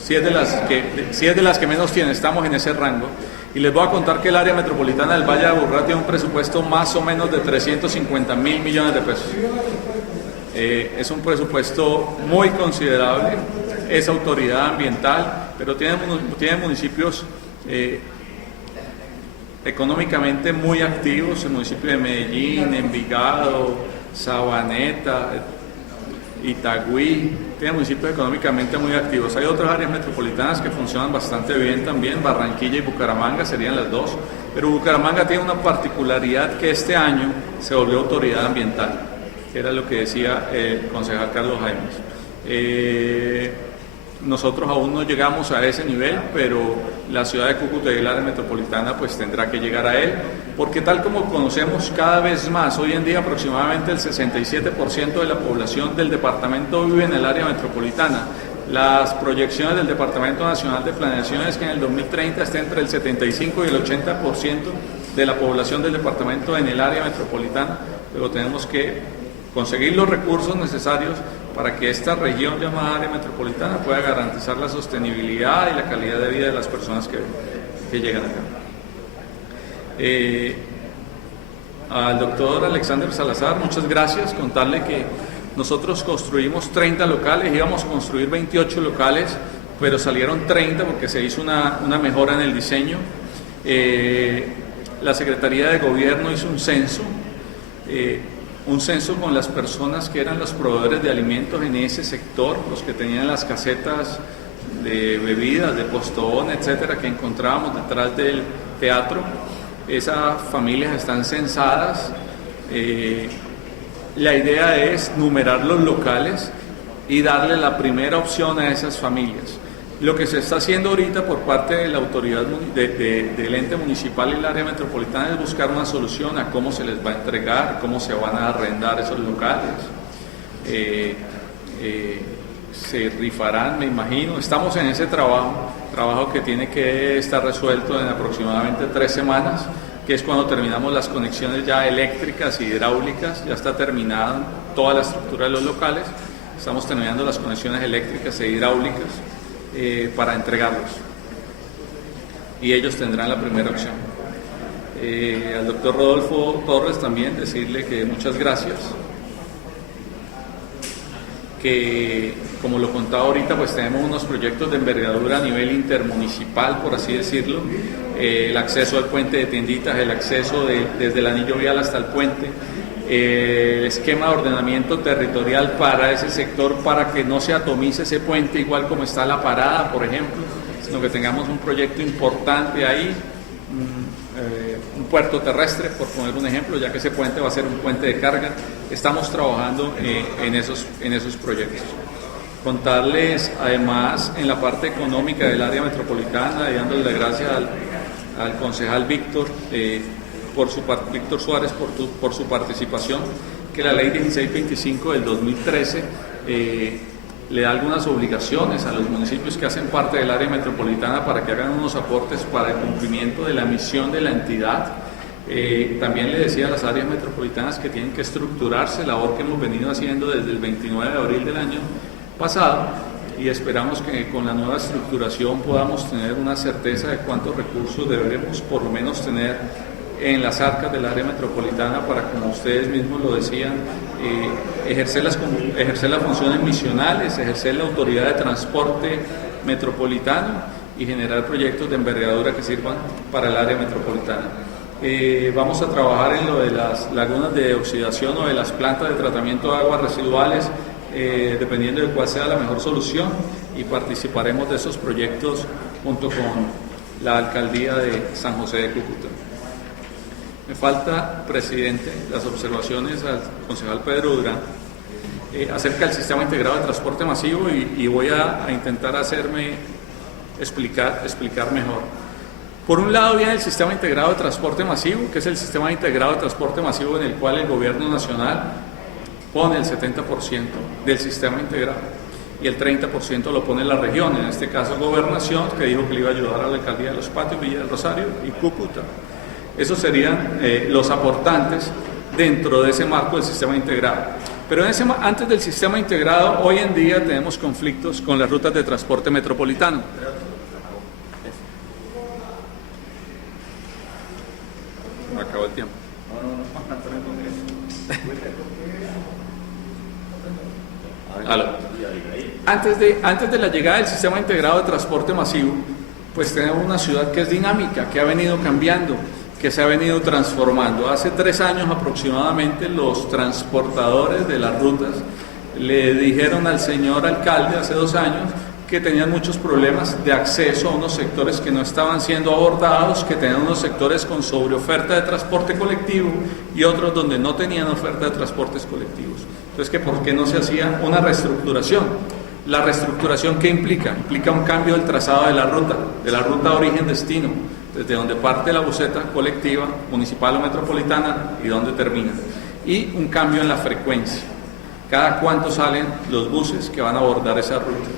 sí es de las que menos tiene. Estamos en ese rango. Y les voy a contar que el área metropolitana del Valle de Aburrá tiene un presupuesto más o menos de 350.000 millones de pesos. Es un presupuesto muy considerable, es autoridad ambiental, pero tiene municipios económicamente muy activos: el municipio de Medellín, Envigado, Sabaneta, Itagüí. Tiene municipios económicamente muy activos. Hay otras áreas metropolitanas que funcionan bastante bien también. Barranquilla y Bucaramanga serían las dos, pero Bucaramanga tiene una particularidad, que este año se volvió autoridad ambiental, que era lo que decía el concejal Carlos Jaimes. Nosotros aún no llegamos a ese nivel, pero la ciudad de Cúcuta y el área metropolitana pues tendrá que llegar a él, porque tal como conocemos cada vez más, hoy en día aproximadamente el 67% de la población del departamento vive en el área metropolitana. Las proyecciones del Departamento Nacional de Planeación es que en el 2030 esté entre el 75 y el 80% de la población del departamento en el área metropolitana. Luego tenemos que conseguir los recursos necesarios para que esta región llamada área metropolitana pueda garantizar la sostenibilidad y la calidad de vida de las personas que llegan acá. Al doctor Alexander Salazar, muchas gracias. Contarle que nosotros construimos 30 locales, íbamos a construir 28 locales, pero salieron 30 porque se hizo una mejora en el diseño. La Secretaría de Gobierno hizo un censo con las personas que eran los proveedores de alimentos en ese sector, los que tenían las casetas de bebidas, de postón, etcétera, que encontrábamos detrás del teatro. Esas familias están censadas La idea es numerar los locales y darle la primera opción a esas familias. Lo que se está haciendo ahorita por parte de la autoridad del ente municipal y el área metropolitana es buscar una solución a cómo se les va a entregar, cómo se van a arrendar esos locales. Se rifarán, me imagino. Estamos en ese trabajo que tiene que estar resuelto en aproximadamente 3 semanas, que es cuando terminamos las conexiones ya eléctricas y hidráulicas. Ya está terminada toda la estructura de los locales, estamos terminando las conexiones eléctricas e hidráulicas para entregarlos, y ellos tendrán la primera opción. Al doctor Rodolfo Torres también decirle que muchas gracias, que como lo contaba ahorita, pues tenemos unos proyectos de envergadura a nivel intermunicipal, por así decirlo, el acceso al puente de Tienditas, el acceso desde el anillo vial hasta el puente, el esquema de ordenamiento territorial para ese sector, para que no se atomice ese puente igual como está la parada, por ejemplo, sino que tengamos un proyecto importante ahí, un puerto terrestre, por poner un ejemplo, ya que ese puente va a ser un puente de carga. Estamos trabajando en esos proyectos. Contarles además en la parte económica del área metropolitana, y dándole las gracias al concejal Víctor Suárez por su participación, que la ley 1625 del 2013 le da algunas obligaciones a los municipios que hacen parte del área metropolitana para que hagan unos aportes para el cumplimiento de la misión de la entidad. También le decía a las áreas metropolitanas que tienen que estructurarse, labor que hemos venido haciendo desde el 29 de abril del año pasado, y esperamos que con la nueva estructuración podamos tener una certeza de cuántos recursos deberemos por lo menos tener en las arcas del área metropolitana para, como ustedes mismos lo decían, ejercer las funciones misionales, ejercer la autoridad de transporte metropolitano y generar proyectos de envergadura que sirvan para el área metropolitana. Vamos a trabajar en lo de las lagunas de oxidación o de las plantas de tratamiento de aguas residuales, dependiendo de cuál sea la mejor solución, y participaremos de esos proyectos junto con la alcaldía de San José de Cúcuta. Me falta, presidente, las observaciones al concejal Pedro Durán acerca del sistema integrado de transporte masivo, y voy a intentar explicar mejor. Por un lado viene el sistema integrado de transporte masivo, que es el sistema integrado de transporte masivo en el cual el gobierno nacional pone el 70% del sistema integrado y el 30% lo pone la región, en este caso Gobernación, que dijo que le iba a ayudar a la alcaldía de Los Patios, Villa del Rosario y Cúcuta. Esos serían los aportantes dentro de ese marco del sistema integrado. Pero antes del sistema integrado, hoy en día tenemos conflictos con las rutas de transporte metropolitano. Me acabó el tiempo. Antes de la llegada del sistema integrado de transporte masivo, pues tenemos una ciudad que es dinámica, que ha venido cambiando, que se ha venido transformando. Hace 3 años aproximadamente los transportadores de las rutas le dijeron al señor alcalde, hace 2 años, que tenían muchos problemas de acceso a unos sectores que no estaban siendo abordados, que tenían unos sectores con sobreoferta de transporte colectivo y otros donde no tenían oferta de transportes colectivos. Entonces, que ¿por qué no se hacía una reestructuración? La reestructuración, ¿qué implica? Implica un cambio del trazado de la ruta origen-destino, desde donde parte la buseta colectiva, municipal o metropolitana, y donde termina. Y un cambio en la frecuencia. Cada cuánto salen los buses que van a abordar esa ruta.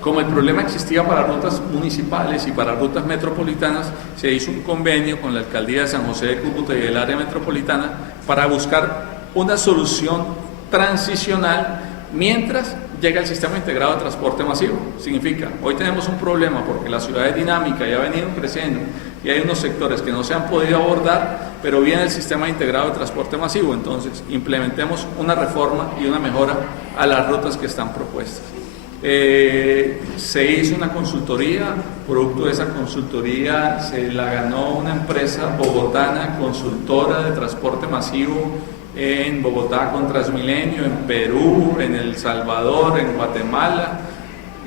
Como el problema existía para rutas municipales y para rutas metropolitanas, se hizo un convenio con la alcaldía de San José de Cúcuta y el área metropolitana para buscar una solución transicional mientras llega el sistema integrado de transporte masivo. Significa, hoy tenemos un problema porque la ciudad es dinámica y ha venido creciendo y hay unos sectores que no se han podido abordar, pero viene el sistema integrado de transporte masivo. Entonces implementemos una reforma y una mejora a las rutas que están propuestas. Se hizo una consultoría, producto de esa consultoría se la ganó una empresa bogotana consultora de transporte masivo en Bogotá con Transmilenio, en Perú, en El Salvador, en Guatemala.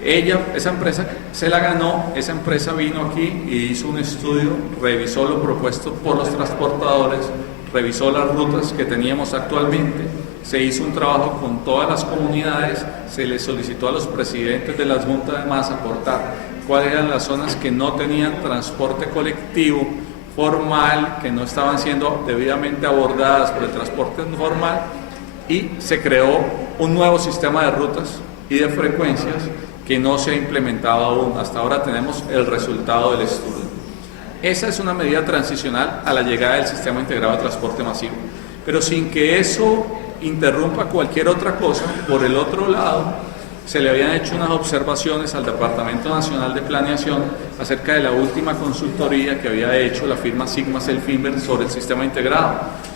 Esa empresa se la ganó, esa empresa vino aquí y hizo un estudio, revisó lo propuesto por los transportadores, revisó las rutas que teníamos actualmente, se hizo un trabajo con todas las comunidades, se les solicitó a los presidentes de las juntas de masa aportar cuáles eran las zonas que no tenían transporte colectivo formal, que no estaban siendo debidamente abordadas por el transporte informal, y se creó un nuevo sistema de rutas y de frecuencias que no se ha implementado aún. Hasta ahora tenemos el resultado del estudio. Esa es una medida transicional a la llegada del Sistema Integrado de Transporte Masivo, pero sin que eso interrumpa cualquier otra cosa. Por el otro lado, se le habían hecho unas observaciones al Departamento Nacional de Planeación acerca de la última consultoría que había hecho la firma Sigma Self-Inver sobre el sistema integrado,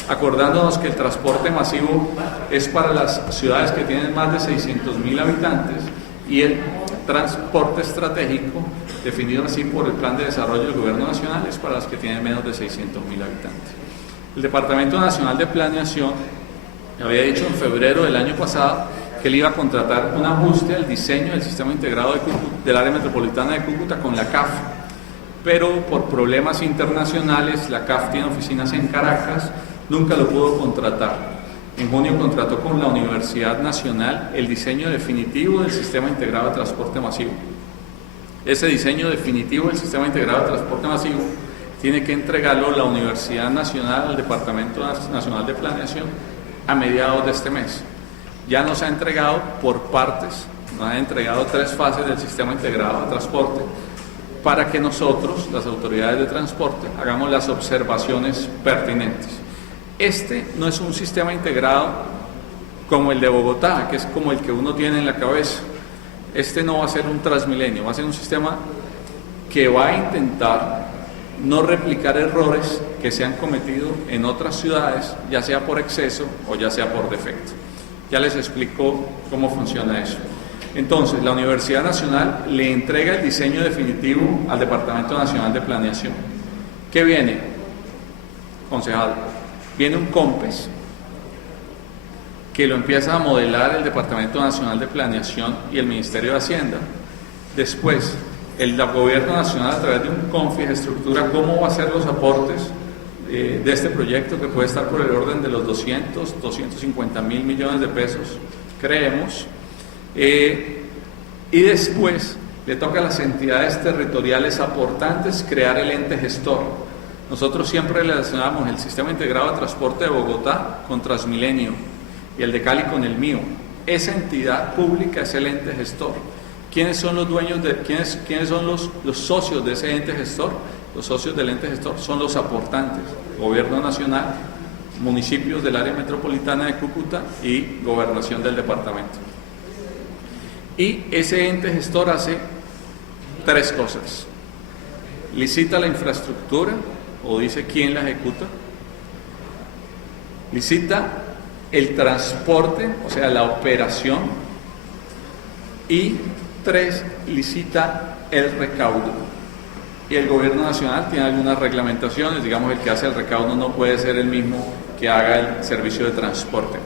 acordándonos que el transporte masivo es para las ciudades que tienen más de 600.000 habitantes y el transporte estratégico, definido así por el Plan de Desarrollo del Gobierno Nacional, es para las que tienen menos de 600.000 habitantes. El Departamento Nacional de Planeación había dicho en febrero del año pasado que él iba a contratar un ajuste al diseño del sistema integrado del área metropolitana de Cúcuta con la CAF, pero por problemas internacionales, la CAF tiene oficinas en Caracas, nunca lo pudo contratar. En junio contrató con la Universidad Nacional el diseño definitivo del sistema integrado de transporte masivo. Ese diseño definitivo del sistema integrado de transporte masivo tiene que entregarlo la Universidad Nacional al Departamento Nacional de Planeación a mediados de este mes. Ya nos ha entregado por partes, nos ha entregado 3 fases del sistema integrado de transporte para que nosotros, las autoridades de transporte, hagamos las observaciones pertinentes. Este no es un sistema integrado como el de Bogotá, que es como el que uno tiene en la cabeza. Este no va a ser un Transmilenio, va a ser un sistema que va a intentar no replicar errores que se han cometido en otras ciudades, ya sea por exceso o ya sea por defecto. Ya les explico cómo funciona eso. Entonces, la Universidad Nacional le entrega el diseño definitivo al Departamento Nacional de Planeación. ¿Qué viene, concejal? Viene un COMPES que lo empieza a modelar el Departamento Nacional de Planeación y el Ministerio de Hacienda. Después, el Gobierno Nacional, a través de un CONFIES, estructura cómo va a ser los aportes de este proyecto, que puede estar por el orden de los 250.000 millones de pesos, creemos, y después le toca a las entidades territoriales aportantes crear el ente gestor. Nosotros siempre relacionamos el Sistema Integrado de Transporte de Bogotá con Transmilenio y el de Cali con el mío. Esa entidad pública es el ente gestor. ¿Quiénes son los dueños quiénes son los socios de ese ente gestor? Los socios del ente gestor son los aportantes, Gobierno Nacional, municipios del área metropolitana de Cúcuta y Gobernación del departamento. Y ese ente gestor hace 3 cosas. Licita la infraestructura, o dice quién la ejecuta. Licita el transporte, o sea, la operación. Y 3, licita el recaudo. Y el Gobierno Nacional tiene algunas reglamentaciones, digamos, el que hace el recaudo no puede ser el mismo que haga el servicio de transporte.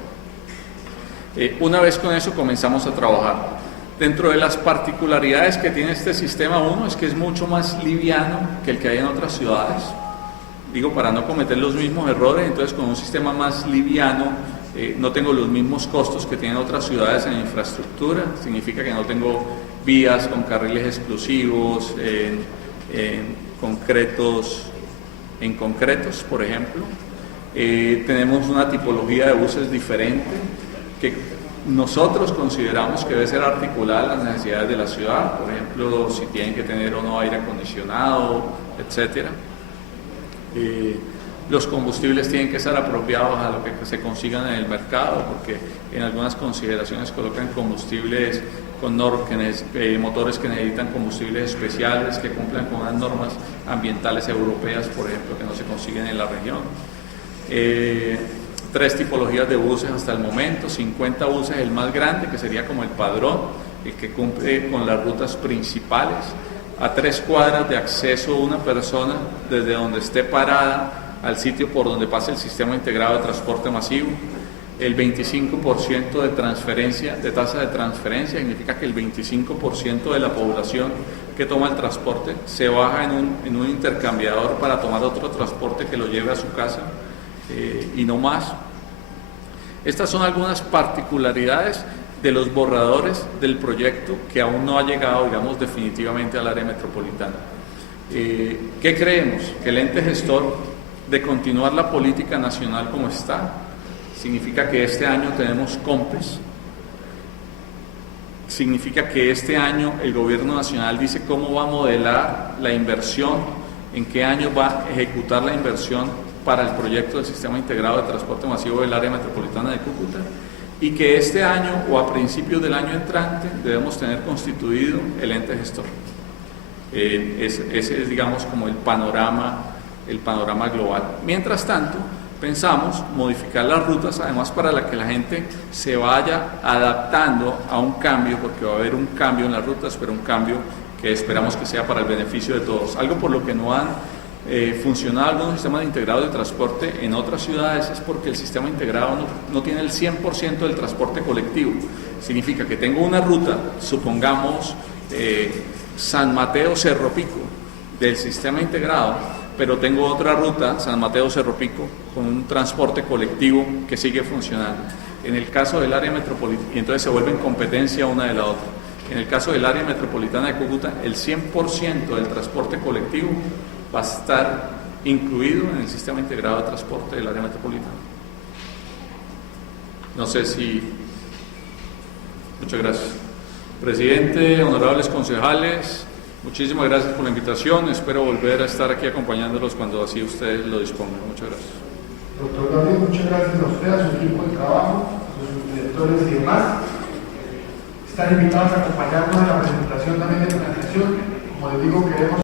Una vez con eso comenzamos a trabajar. Dentro de las particularidades que tiene este sistema, uno es que es mucho más liviano que el que hay en otras ciudades, digo, para no cometer los mismos errores. Entonces, con un sistema más liviano no tengo los mismos costos que tienen otras ciudades en infraestructura. Significa que no tengo vías con carriles exclusivos, en concretos, por ejemplo. Tenemos una tipología de buses diferente que nosotros consideramos que debe ser articulada a las necesidades de la ciudad, por ejemplo, si tienen que tener o no aire acondicionado, etcétera. Los combustibles tienen que ser apropiados a lo que se consigan en el mercado, porque en algunas consideraciones colocan combustibles con motores que necesitan combustibles especiales que cumplan con las normas ambientales europeas, por ejemplo, que no se consiguen en la región. 3 tipologías de buses hasta el momento, 50 buses el más grande, que sería como el padrón, el que cumple con las rutas principales, a 3 cuadras de acceso una persona desde donde esté parada al sitio por donde pase el sistema integrado de transporte masivo. el 25% de transferencia, de tasa de transferencia, significa que el 25% de la población que toma el transporte se baja en un intercambiador para tomar otro transporte que lo lleve a su casa y no más. Estas son algunas particularidades de los borradores del proyecto que aún no ha llegado, digamos, definitivamente al área metropolitana. ¿Qué creemos? Que el ente gestor, de continuar la política nacional como está, significa que este año tenemos COMPES, significa que este año el gobierno nacional dice cómo va a modelar la inversión, en qué año va a ejecutar la inversión para el proyecto del Sistema Integrado de Transporte Masivo del Área Metropolitana de Cúcuta, y que este año o a principios del año entrante debemos tener constituido el ente gestor. Ese es, digamos, como el panorama global. Mientras tanto, pensamos modificar las rutas, además para que la gente se vaya adaptando a un cambio, porque va a haber un cambio en las rutas, pero un cambio que esperamos que sea para el beneficio de todos. Algo por lo que no han funcionado algunos sistemas integrados de transporte en otras ciudades es porque el sistema integrado no tiene el 100% del transporte colectivo. Significa que tengo una ruta, supongamos San Mateo-Cerro Pico del sistema integrado, pero tengo otra ruta, San Mateo-Cerro Pico, con un transporte colectivo que sigue funcionando. En el caso del área metropolitana, y entonces se vuelve en competencia una de la otra. En el caso del área metropolitana de Cúcuta, el 100% del transporte colectivo va a estar incluido en el sistema integrado de transporte del área metropolitana. No sé si... Muchas gracias. Presidente, honorables concejales, muchísimas gracias por la invitación. Espero volver a estar aquí acompañándolos cuando así ustedes lo dispongan. Muchas gracias. Doctor Gabriel, muchas gracias a usted, a su equipo de trabajo, a sus directores y demás. Están invitados a acompañarnos en la presentación también de planeación. Como les digo, queremos